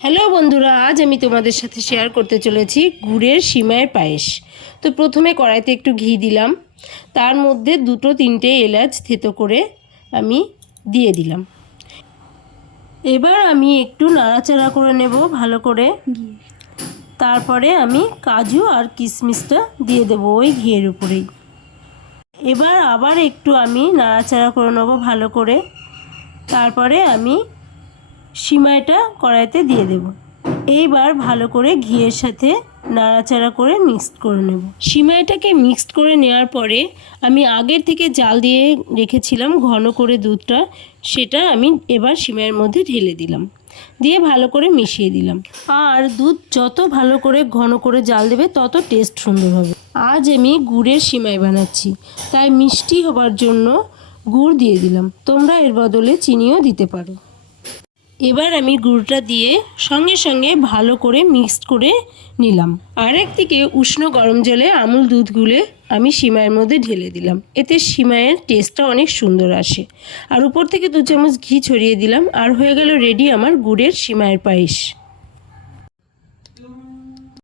Hello বন্ধুরা, আজ আমি তোমাদের সাথে শেয়ার করতে চলেছি গুড়ের সিমাইয়ের পায়েস। তো প্রথমে কড়াইতে একটু ঘি দিলাম, তার মধ্যে দুটো তিনটে এলাচ থেতো করে আমি দিয়ে দিলাম। এবার আমি একটু নাড়াচাড়া করে নেব ভালো করে। তারপরে আমি কাজু আর কিশমিশটা দিয়ে দেবো ওই ঘিয়ের উপরেই। এবার আবার একটু আমি নাড়াচাড়া করে নেব ভালো করে। তারপরে আমি সিমাইটা কড়াইতে দিয়ে দেব। এইবার ভালো করে ঘিয়ের সাথে নাড়াচাড়া করে মিক্সড করে নেব। সিমাইটাকে মিক্সড করে নেওয়ার পরে আমি আগের থেকে জাল দিয়ে রেখেছিলাম ঘন করে দুধটা, সেটা আমি এবার সিমাইয়ের মধ্যে ঢেলে দিলাম, দিয়ে ভালো করে মিশিয়ে দিলাম। আর দুধ যত ভালো করে ঘন করে জাল দেবে তত টেস্ট সুন্দর হবে। আজ আমি গুড়ের সিমাই বানাচ্ছি, তাই মিষ্টি হবার জন্য গুড় দিয়ে দিলাম। তোমরা এর বদলে চিনিও দিতে পারো। এবার আমি গুড়টা দিয়ে সঙ্গে সঙ্গে ভালো করে মিক্সড করে নিলাম। আর একদিকে উষ্ণ গরম জলে আমুল দুধ গুলে আমি সিমাইয়ের মধ্যে ঢেলে দিলাম। এতে সিমাইয়ের টেস্টটা অনেক সুন্দর আসে। আর উপর থেকে 2 চামচ ঘি ছড়িয়ে দিলাম, আর হয়ে গেল রেডি আমার গুড়ের সিমাইয়ের পায়েস।